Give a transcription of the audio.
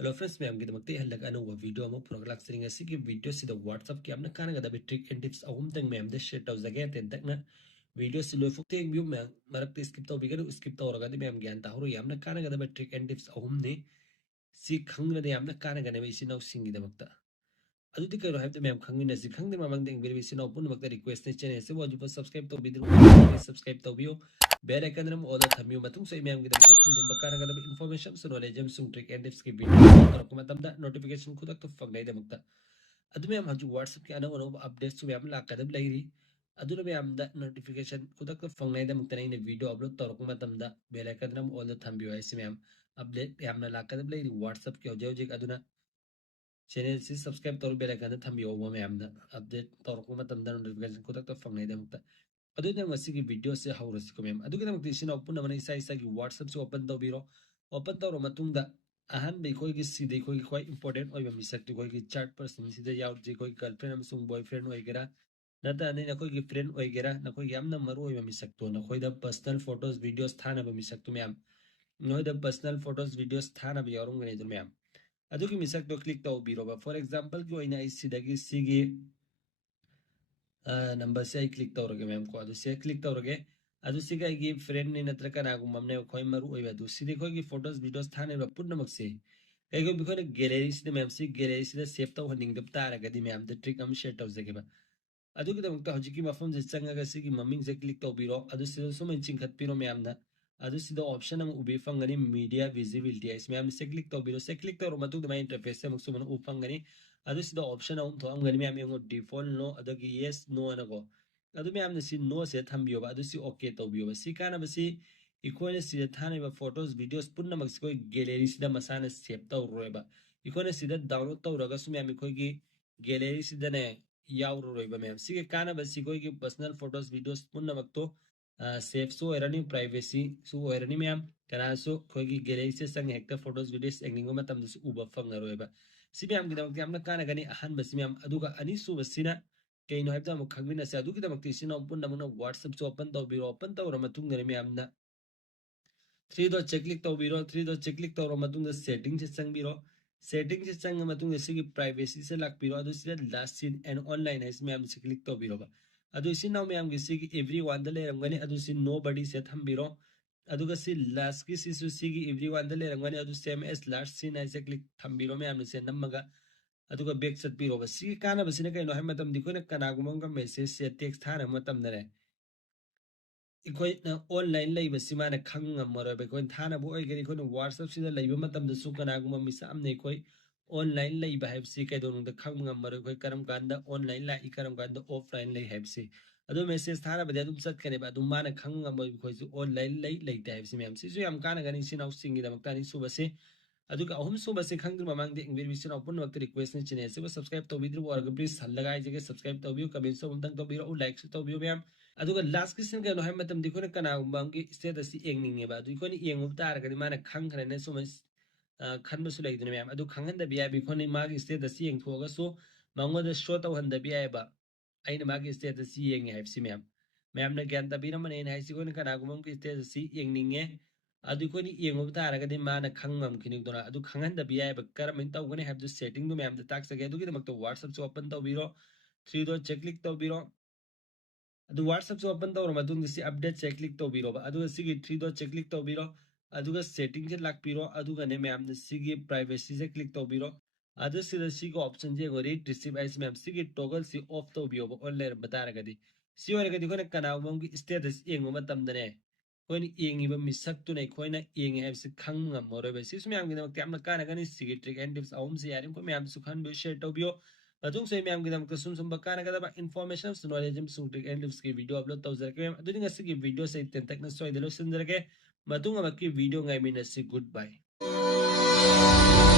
Hello friends, मैं आपके दमकते हल्लक ANOVA video में पुरक लाक्सरिंग ऐसी कि वीडियो से द WhatsApp के आपने कान का दबे ट्रिक एंड टिप्स अहम तक मैं हमदे शेयर टाउ जगह ते तक ना वीडियो से लोग फुकते एक व्यू में मरक ते स्किप तो बिगड़ स्किप तो और गदे मैं हम ज्ञान ताहरो ये हमने कान का दबे ट्रिक एंड टिप्स अहम ने सी खंग ने हमने कान का ने इसी नौ सिंगी दमकता अदुदी करो है तो मैं हम खंग ने सी खंग ने मांग देंगे मेरे इसी नौ पुन वक्त रिक्वेस्ट ने चैनल से वो जो सब्सक्राइब तो बिदर सब्सक्राइब तो बियो बेल आइकन रम ऑल द थम्यू मतुंग से मैं हम गिदम को सुन बकार का दबे इन्फॉर्मेशन सुन नॉलेज हम सुन ट्रिक एंड टिप्स की वीडियो और को मतमदा नोटिफिकेशन खुद तक तो फंग नहीं दमकता अदुमे हम हजू WhatsApp के अनव अनव अपडेट्स में हम लाकदब लैरी अदुना में हम द नोटिफिकेशन खुद तक फंग नहीं दमकता नहीं ने वीडियो अपलोड तौर को मतमदा बेल आइकन रम ऑल द थम्यू ऐसे में हम अपडेट हमने लाकदब लैरी WhatsApp के हो जे अदुना चैनल से सब्सक्राइब तौर बेल आइकन थम्बियो वो में हमदा अपडेट तौर को मतमदा नोटिफिकेशन खुद तक तो फंग नहीं दमकता अदुना मसीगी वीडियो से हौरसी को मैम अदुगे नमक दिसिना ओपन मन इसा इसा की WhatsApp से ओपन तौबिरो ओपन तौर मतुंगदा अहन बे कोई की सीधे कोई कोई इंपॉर्टेंट ओइ मिसक कोई की चैट पर्सन सीधे याव जे कोई गर्लफ्रेंड अमसुंग बॉयफ्रेंड ओइगेरा नता ने कोई की फ्रेंड ओइगेरा न कोई यामना मरु ओइ मिसक तो न कोई द पर्सनल फोटोज वीडियोस थाना बे मिसक तो मैम नोय द पर्सनल फोटोज वीडियोस थाना बे यारुंग ने तो मैम अदुगी मिसक तो क्लिक तो बिरो फॉर एग्जांपल की ओइना इसिदगी सिगी नंबर से क्लिक तौरगे मैम को अदु से क्लिक तौरगे अदु सिगा की फ्रेंड ने नत्र कनागु ममने खोय मरु ओइबा दु सिदे खोय की फोटोज वीडियोस थाने ब पुनमक से कईगो बिखोने गैलरी से मैम से गैलरी से सेव तौ हनिंग दब तारगदी मैम द ट्रिक हम शेयर तौ जगेबा अदु की दमक हजि की मफम से चंगा सिगी ममिंग से क्लिक तौ बिरो अदु से सुमन चिंखत पिरो मैम दा अदु सिदा ऑप्शन हम उबे फंगनी मीडिया विजिबिलिटी है इसमें हम से क्लिक तौ बिरो से क्लिक तौ मतु द इंटरफेस से मक्सुमन उफंगनी अदु सिदा ऑप्शन हम तो हम गनी मैम यंगो डिफॉल्ट नो अदगी यस नो अनको अदु मैम ने सी नो से थंबियो अदु सी ओके तौबियो सी काना बसी इकोने सी थाने बा फोटोज वीडियोस पुन्ना मक्स कोई गैलरी सिदा मसाना सेव तौ रोयबा इकोने सिदा डाउनलोड तौ रगा सु मैम कोई की गैलरी सिदा ने याव रोयबा मैम सी के काना बसी कोई की पर्सनल फोटोज वीडियोस पुन्ना मक तो सेफ सो एरनी प्राइवेसी सो एरनी मैम कना सो कोई की गैलरी से संग हेक्टर फोटोज वीडियोस एंगिंगो मतम दस उबा फंग रोयबा सी मैम की दमक यामना काना गनी अहन बसी मैम अदुगा अनि सु बसिना कहीं है तो खंगना से अदुगी दमक तिसिना पुन्ना मना WhatsApp से ओपन तौ बिरो ओपन तौ रमतुंग ने मैम थ्री दो चेक तो बिरो थ्री दो चेक तो मतुंग सेटिंग से चंग बिरो सेटिंग से चंग मतुंग से प्राइवेसी से लाक बिरो अदु से लास्ट सीन एंड ऑनलाइन है इसमें हम से क्लिक तो बिरो बा अदु इसी नाउ में हम किसी की एवरीवन द ले रंगने अदु से नोबडी से थम बिरो अदुगा से लास्ट की सी की एवरीवन द ले रंगने अदु सेम एस लास्ट सीन ऐसे क्लिक थम बिरो में हम से नमगा अदुगा बैक चट बिरो बा सी काना बसिने कइनो है मतम दिखो ने कनागुमंग का मैसेज से टेक्स्ट थाना मतम दरे इकोई ना ऑनलाइन लाइव सिमाने खंग मरो बे कोई थाना बो ओइ गरी कोन WhatsApp सिदा लाइव मतम द सुकना गुम मिसा हमने कोई ऑनलाइन लाइव है सी के दोन द खंग मरो कोई करम कांदा ऑनलाइन ला करम कांदा ऑफलाइन लाइव है सी अदो मैसेज थाना बदे तुम सत कने बा तुम माने खंग मरो कोई ऑनलाइन लाइव है सी मैम सी हम काना गनी सिनाउ सिंगी दमकता नि सुबसे अदुगा अहम सुबसे खंग ममांग दे इंग्लिश विषय ओपन वक्त रिक्वेस्ट ने चैनल से सब्सक्राइब तो बिद्रु और प्लीज हल्लगा जगह सब्सक्राइब तो बियो कमेंट सो उमतंग तो बिरो लाइक तो बियो मैम अदुगा लास्ट क्वेश्चन के है मतम दिखोने कनागुम बांगी स्टेटस एंगनिंगे बा दिखोने एंगु तारगदि माने खंखरने सुम खनबसु लेदने मैम अदु खंगन द बिया बिखोने मागी स्टेटस एंगथोगा सो मंगोद शो तो हंद बिया बा आइन मागी स्टेटस एंगे हैप्सी मैम मैम ने ज्ञान तबीरम ने हाइसी कोने कनागुम की स्टेटस एंगनिंगे अदु कोनी एंगु तारगदि माने खंगम खिनिक दोना अदु खंगन द बिया बा करम तौगने हैब द सेटिंग दो मैम द टाक सके अदु की दमक तो WhatsApp से ओपन तो बिरो 3 दो चेक क्लिक तो बिरो अदु WhatsApp से ओपन तौर मतुंग दिसी अपडेट से क्लिक तो बिरो अदु सिगी 3 दो से क्लिक तो बिरो अदुगा सेटिंग से लाक बिरो अदुगा ने मैम सिगी प्राइवेसी से क्लिक तो बिरो अदु सिदा सिगो ऑप्शन जे गो रीड रिसीव एस मैम सिगी टॉगल सी ऑफ तो बियो ऑनलाइन बता रगदी सी और गदी कोने कनाउ की स्टेटस एंगो मतम दने कोइन एंगिबा मिसक तो नै कोइना एंगे है से खंग ngam बे सिस मैम गिदम त्याम काना गनी सिगी ट्रिक एंड टिप्स आउम से यारिम को मैम सुखान बे शेयर तो बियो अदुंग से मैम गिदम को सुम बकाना गदा इंफॉर्मेशन नॉलेज हम सुंग ट्रिक एंड टिप्स की वीडियो अपलोड तौजरके मैम अदुनी ngasi की वीडियो से इतन तक न सोय दलो सुंदरके मतुंग अमकी वीडियो ngai मिनसी गुड बाय